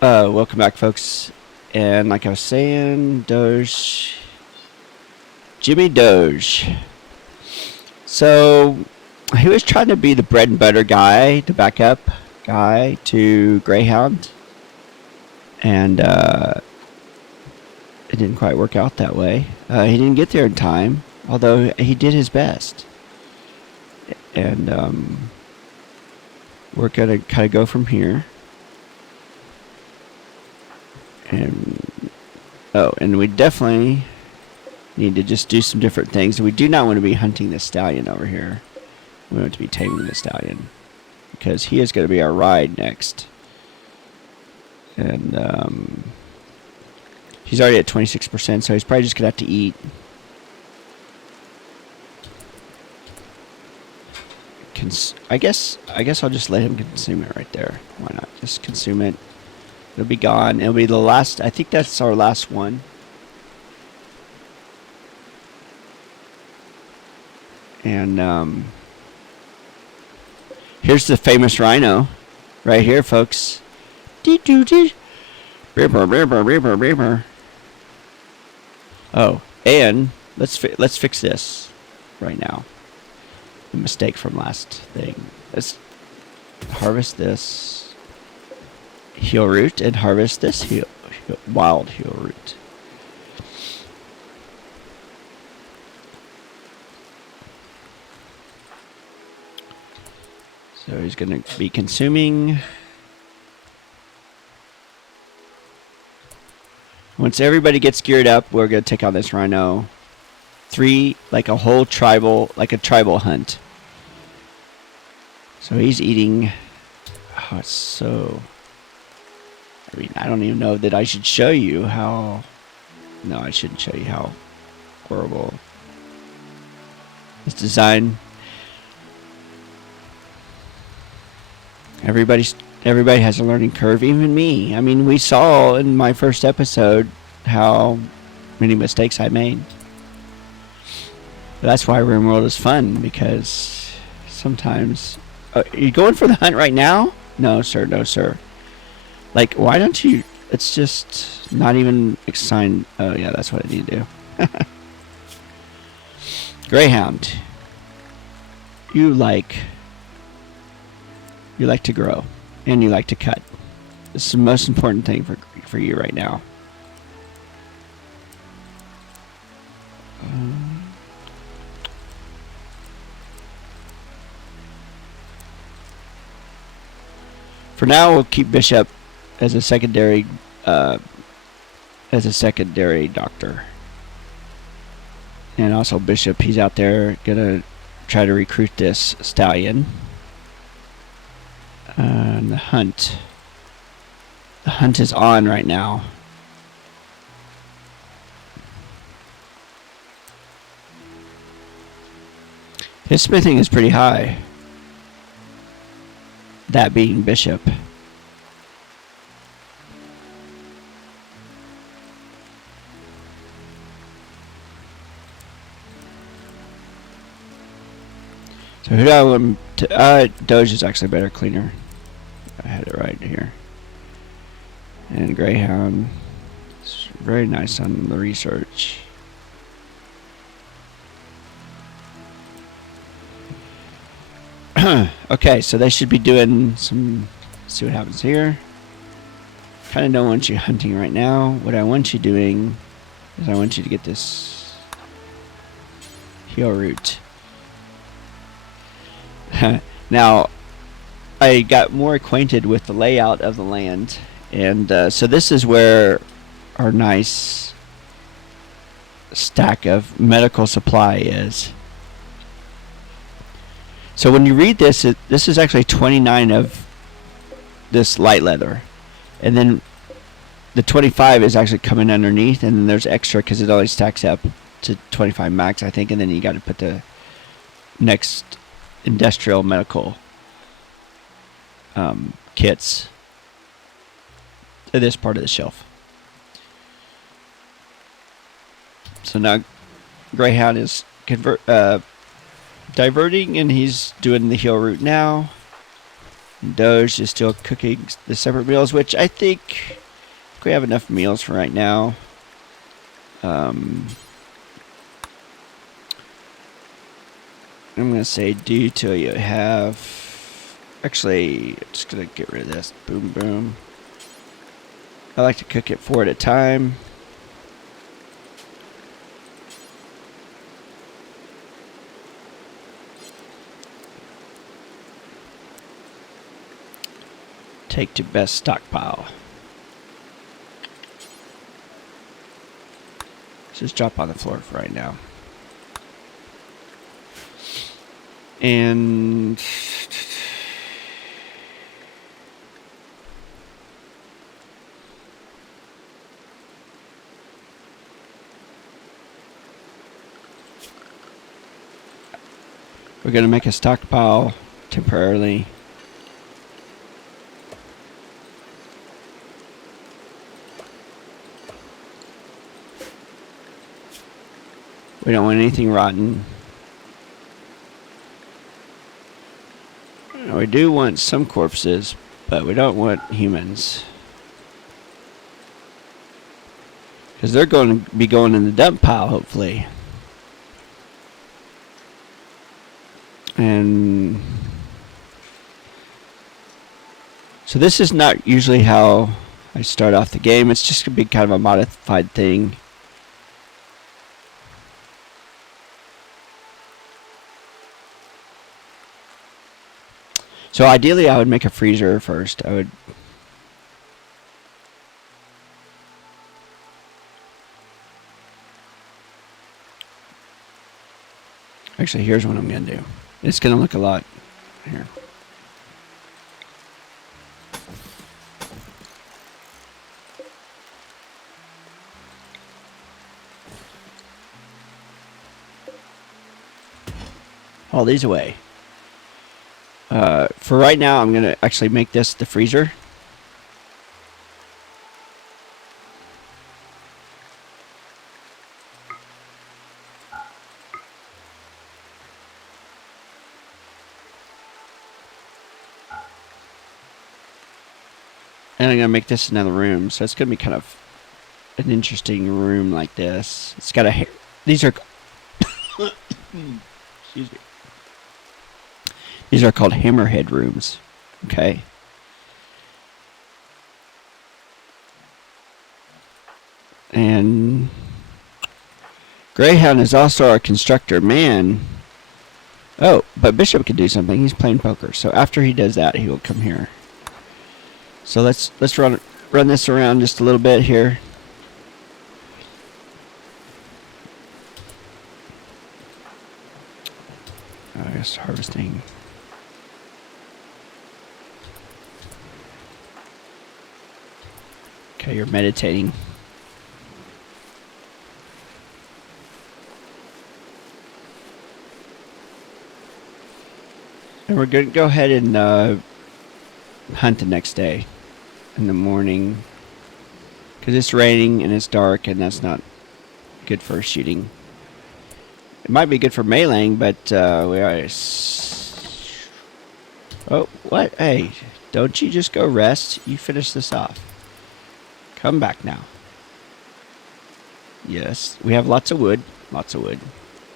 Welcome back, folks. And like I was saying, Doge, Jimmy Doge. So he was trying to be the bread and butter guy, the backup guy to Greyhound, and it didn't quite work out that way. He didn't get there in time, although he did his best. And we're gonna kind of go from here. And we definitely need to just do some different things. We do not want to be hunting the stallion over here. We want to be taming the stallion, because he is going to be our ride next. And he's already at 26%, so he's probably just going to have to eat. I guess I'll just let him consume it right there. Why not? Just consume it. It'll be gone. It'll be the last. I think that's our last one. And here's the famous rhino, right here, folks. Oh, and let's fix this right now. The mistake from last thing. Let's harvest this heal root and harvest this wild heal root. So he's going to be consuming. Once everybody gets geared up, we're going to take on this rhino. Like a whole tribal, like a tribal hunt. So he's eating. Oh, it's so. I mean, I don't even know that I should show you how. No, I shouldn't show you how horrible this design. Everybody has a learning curve, even me. I mean, we saw in my first episode how many mistakes I made. But that's why Rimworld is fun, because sometimes. Are you going for the hunt right now? No, sir. No, sir. Like, why don't you? It's just not even assigned. Oh, yeah, that's what I need to do. Greyhound. You like to grow, and you like to cut. This is the most important thing for you right now. For now, we'll keep Bishop as a secondary doctor. And also Bishop, he's out there gonna try to recruit this stallion. And the hunt is on right now. His smithing is pretty high. That being Bishop. So who do I want to... Doge is actually a better cleaner. I had it right here. And Greyhound. It's very nice on the research. Okay, so they should be doing some. See what happens here. Kind of don't want you hunting right now. What I want you doing is I want you to get this heal root. Now, I got more acquainted with the layout of the land, and so this is where our nice stack of medical supply is. So when you read this, this is actually 29 of this light leather. And then the 25 is actually coming underneath, and then there's extra because it only stacks up to 25 max, I think. And then you got to put the next industrial medical kits to this part of the shelf. So now Greyhound is diverting, and he's doing the heal route now. Doge is still cooking the separate meals, which I think we have enough meals for right now. I'm going to say do till you have... Actually, I'm just going to get rid of this. Boom, boom. I like to cook it 4 at a time. Take to best stockpile. Just drop on the floor for right now. And we're going to make a stockpile temporarily. We don't want anything rotten. We do want some corpses, but we don't want humans. Because they're going to be going in the dump pile, hopefully. And so this is not usually how I start off the game. It's just going to be kind of a modified thing. So ideally I would make a freezer first. I would... Actually, here's what I'm going to do. It's going to look a lot... Here. All these away. For right now, I'm going to actually make this the freezer. And I'm going to make this another room. So it's going to be kind of an interesting room like this. It's got a... These are... Excuse me. These are called hammerhead rooms. Okay. And Greyhound is also our constructor. Man. Oh, but Bishop can do something. He's playing poker. So after he does that, he will come here. So let's run this around just a little bit here. I guess harvesting. Okay, you're meditating. And we're going to go ahead and hunt the next day in the morning. Because it's raining and it's dark and that's not good for shooting. It might be good for meleeing, but we are... Oh, what? Hey, don't you just go rest? You finish this off. Come back now. Yes, we have lots of wood. Lots of wood.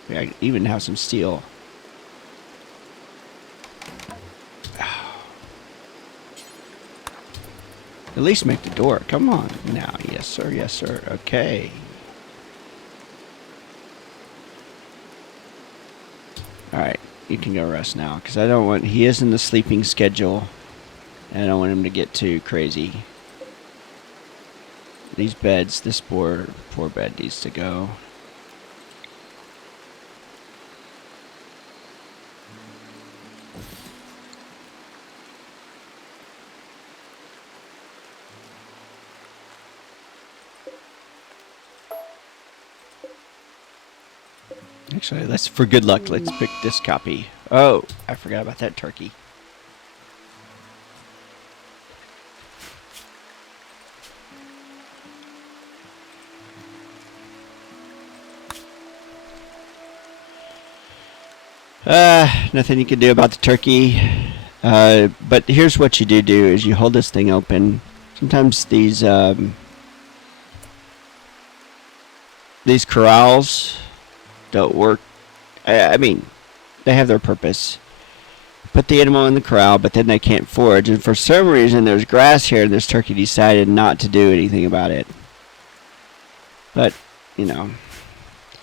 We even have some steel. At least make the door. Come on now. Yes, sir. Yes, sir. Okay. Alright, you can go rest now. Because I don't want... He is in the sleeping schedule. And I don't want him to get too crazy. These beds, this poor bed needs to go. Actually, let's, for good luck, let's pick this copy. Oh, I forgot about that turkey. Nothing you can do about the turkey. But here's what you do is you hold this thing open. Sometimes these corrals don't work. I mean, they have their purpose. Put the animal in the corral, but then they can't forage. And for some reason, there's grass here, and this turkey decided not to do anything about it. But, you know.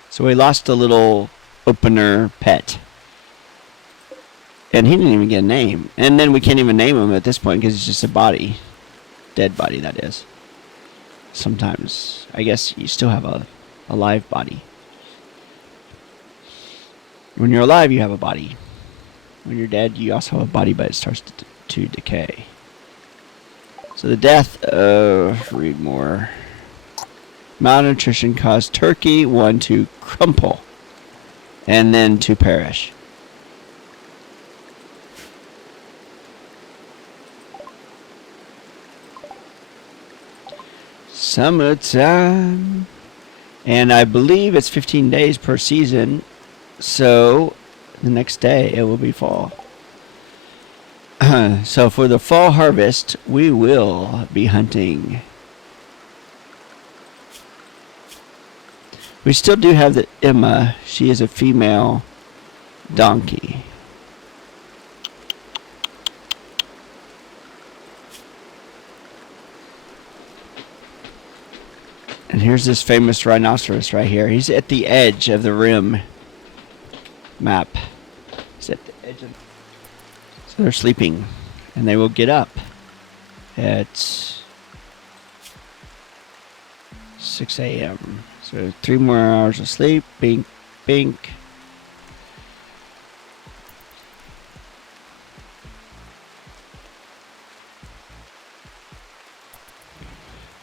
So we lost a little opener pet. And he didn't even get a name. And then we can't even name him at this point because it's just a body. Dead body, that is. Sometimes. I guess you still have a live body. When you're alive, you have a body. When you're dead, you also have a body, but it starts to decay. So the death of... Read more. Malnutrition caused turkey 1 to crumple. And then to perish. Summertime. And I believe it's 15 days per season. So the next day it will be fall. So for the fall harvest, we will be hunting. We still do have the Emma. She is a female donkey. And here's this famous rhinoceros right here. He's at the edge of the rim map. He's at the edge of... So they're sleeping. And they will get up at 6 a.m. So 3 more hours of sleep. Bink, bink.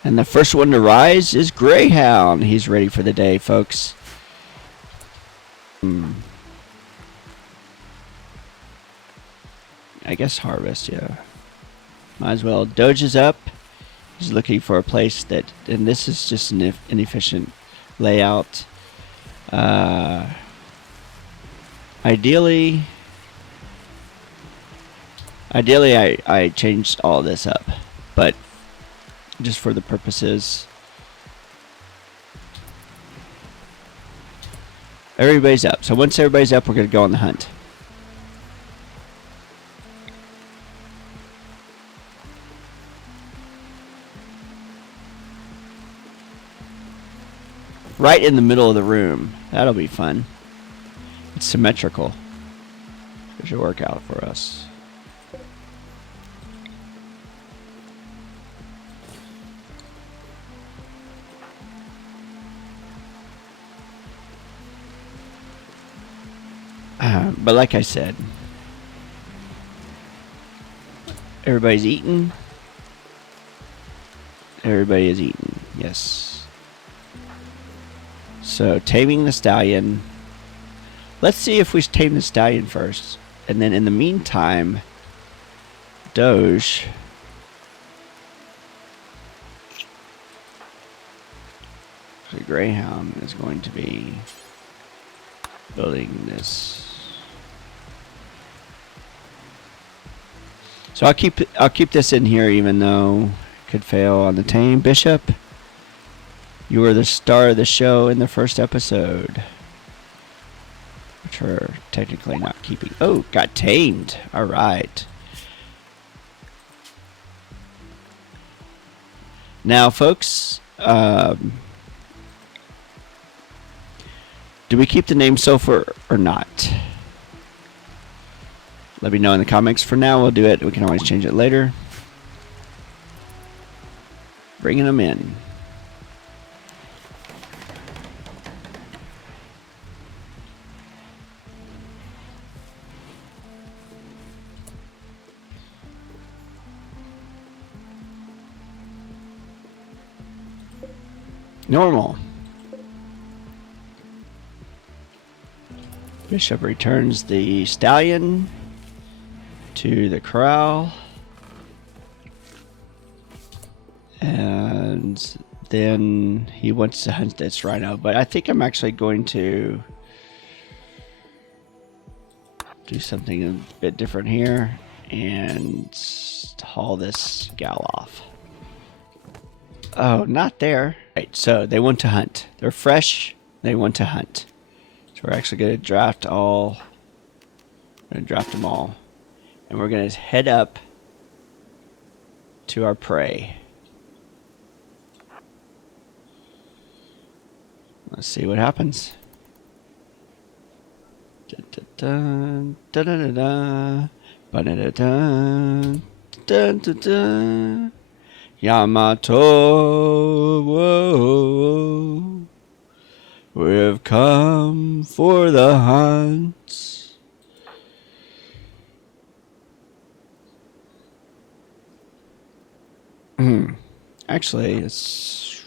And the first one to rise is Greyhound. He's ready for the day, folks. I guess harvest, yeah. Might as well. Doge is up. He's looking for a place that... And this is just an inefficient layout. Ideally, I changed all this up. But... just for the purposes. Everybody's up. So once everybody's up, we're going to go on the hunt. Right in the middle of the room. That'll be fun. It's symmetrical. It should work out for us. But like I said, everybody's eating. Everybody is eating, yes. So, taming the stallion. Let's see if we tame the stallion first. And then in the meantime, Doge. The Greyhound is going to be building this. So I'll keep this in here, even though it could fail on the tame. Bishop, you were the star of the show in the first episode, which we're technically not keeping. Oh, got tamed. All right. Now, folks, do we keep the name Sulfur or not? Let me know in the comments. For now, we'll do it. We can always change it later. Bringing them in. Normal. Bishop returns the stallion to the corral. And then he wants to hunt this rhino. But I think I'm actually going to do something a bit different here. and haul this gal off. Oh, not there. Right, so they want to hunt. They're fresh. They want to hunt. So we're actually going to draft all. We're going to draft them all. And we're going to head up to our prey. Let's see what happens. Dun, dun, dun, dun, dun, dun, dun, dun, dun, dun. Yamato, whoa, we've come for the hunt. Actually, let's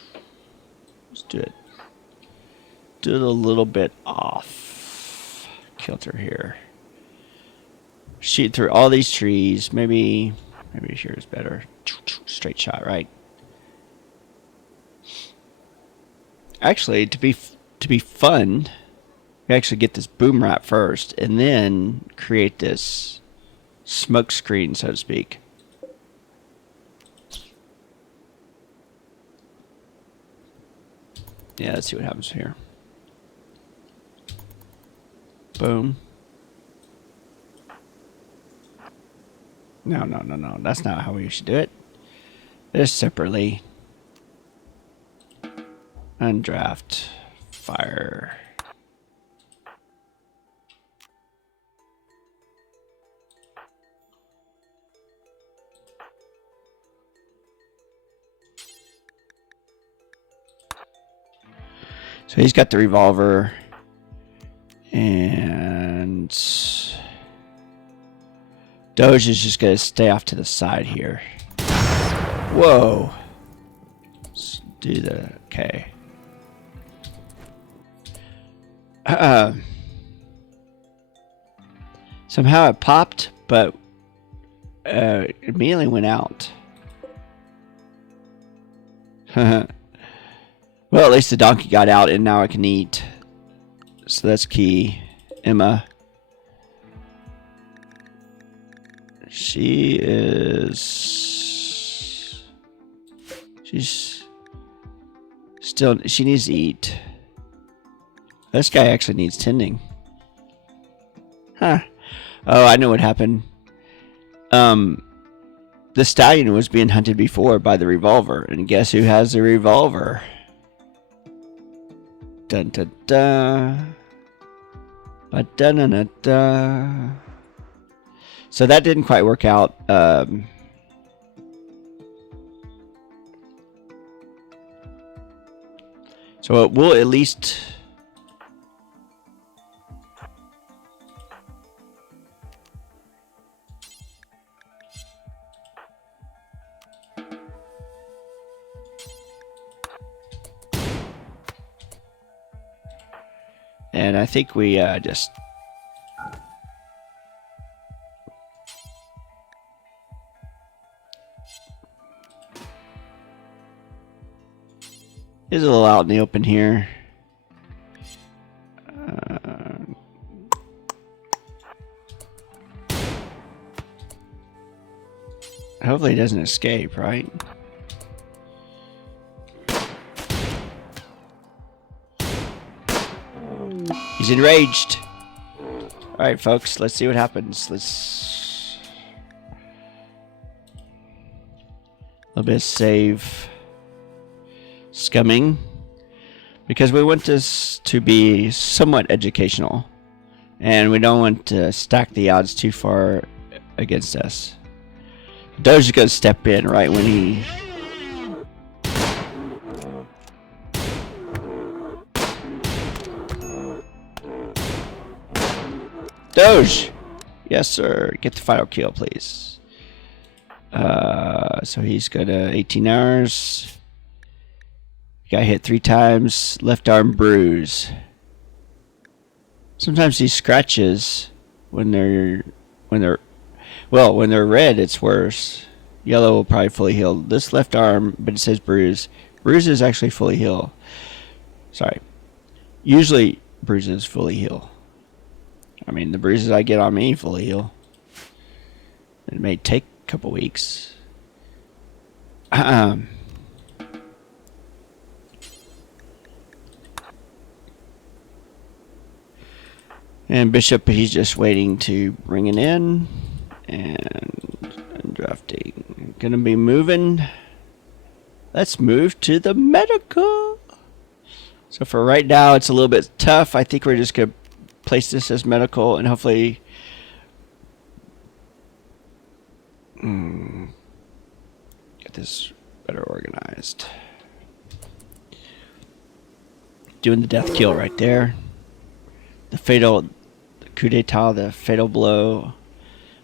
do it. Do it a little bit off kilter here. Shoot through all these trees. Maybe here is better. Straight shot, right? Actually, to be fun, we actually get this boom wrap first, and then create this smoke screen, so to speak. Yeah, let's see what happens here. Boom. No. That's not how we should do it. This separately. Undraft. Fire. So he's got the revolver. And Doge is just going to stay off to the side here. Whoa. Let's do the... Okay. Somehow it popped, but it immediately went out. Well, at least the donkey got out and now I can eat. So that's key. Emma. She's still, she needs to eat. This guy actually needs tending. Huh. Oh, I know what happened. The stallion was being hunted before by the revolver, and guess who has the revolver? Dun dun dun. Dun dun dun dun. So that didn't quite work out. So it will at least. And I think we just... It's a little out in the open here. Hopefully he doesn't escape, right? He's enraged. Alright, folks, let's see what happens. Let's... A little bit of save scumming. Because we want this to be somewhat educational. And we don't want to stack the odds too far against us. Doge is going to step in right when he... Doge! Yes, sir. Get the final kill, please. So he's got 18 hours. Got hit 3 times. Left arm bruise. Sometimes these scratches, when they're red, it's worse. Yellow will probably fully heal. This left arm, but it says bruise. Bruise is actually fully heal. Sorry. Usually bruises fully heal. I mean, the bruises I get on me fully heal. It may take a couple weeks. And Bishop, he's just waiting to bring it in. And drafting. Gonna be moving. Let's move to the medical. So for right now, it's a little bit tough. I think we're just gonna place this as medical and hopefully get this better organized. Doing the death kill right there. The fatal coup d'etat, the fatal blow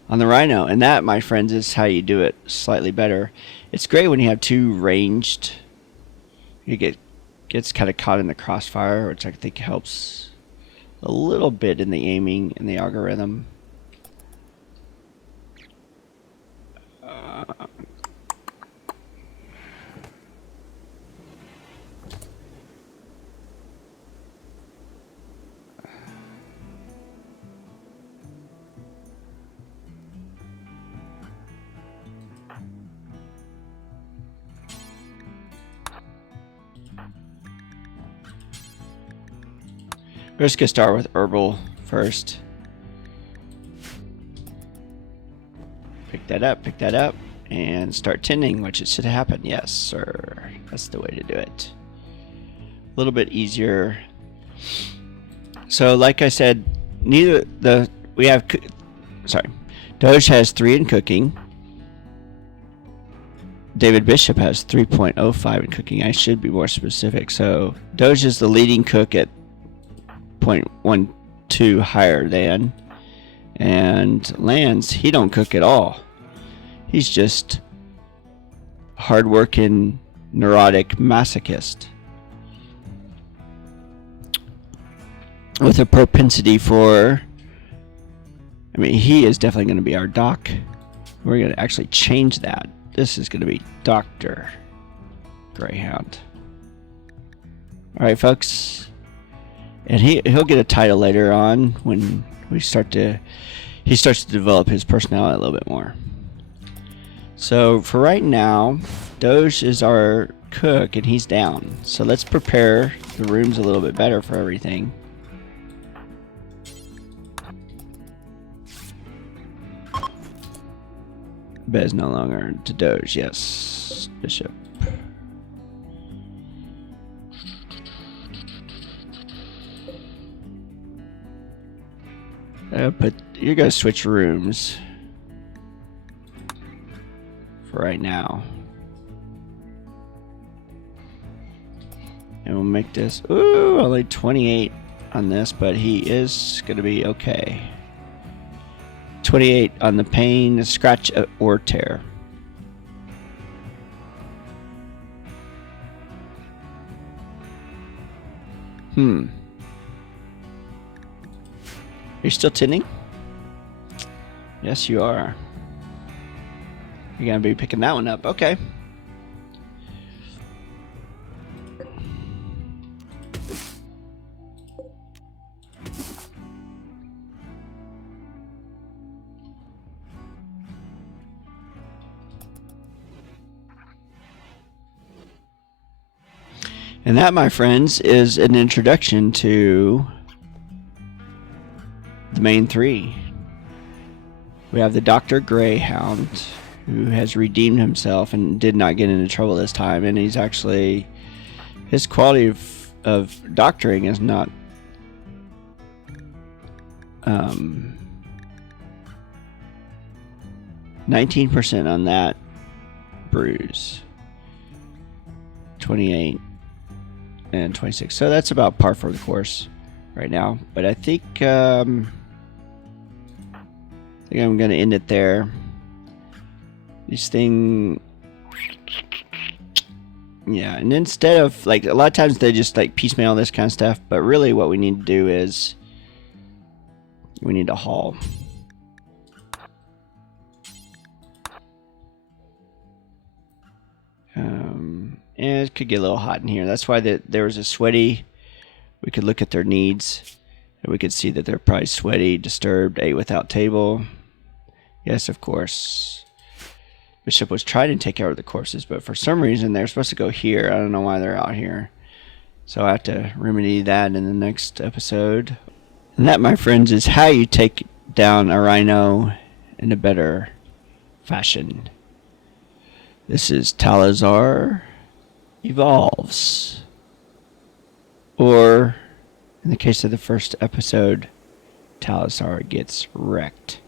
on the Rhino. And that, my friends, is how you do it slightly better. It's great when you have two ranged. You gets kind of caught in the crossfire, which I think helps a little bit in the aiming and the algorithm. We're just going to start with herbal first. Pick that up, and start tending, which it should happen. Yes, sir. That's the way to do it. A little bit easier. So, like I said, Doge has 3 in cooking. David Bishop has 3.05 in cooking. I should be more specific. So, Doge is the leading cook at 0.12 higher than, and Lance, he don't cook at all. He's just hardworking, neurotic masochist with a propensity for, I mean, he is definitely going to be our doc. We're going to actually change that. This is going to be Dr. Greyhound. All right, folks. And he'll get a title later on when he starts to develop his personality a little bit more. So for right now, Doge is our cook and he's down. So let's prepare the rooms a little bit better for everything. Bed is no longer to Doge. Yes, Bishop. But you're going to switch rooms for right now. And we'll make this, ooh, only 28 on this, but he is going to be okay. 28 on the pain, scratch, or tear. You're still tending? Yes, you are. You're going to be picking that one up. Okay. And that, my friends, is an introduction to the main 3. We have the Dr. Greyhound, who has redeemed himself and did not get into trouble this time. And he's actually, his quality of doctoring is not 19% on that bruise, 28 and 26. So that's about par for the course right now. But I think I'm going to end it there. This thing, yeah. And instead of, like, a lot of times they just like piecemeal this kind of stuff, but really what we need to do is we need to haul. And it could get a little hot in here. That's why there was a sweaty. We could look at their needs, and we could see that they're probably sweaty, disturbed, ate without table, Yes, of course. Bishop was trying to take out the courses, but for some reason they're supposed to go here. I don't know why they're out here. So I have to remedy that in the next episode. And that, my friends, is how you take down a rhino in a better fashion. This is Talazar Evolves. Or, in the case of the first episode, Talazar gets wrecked.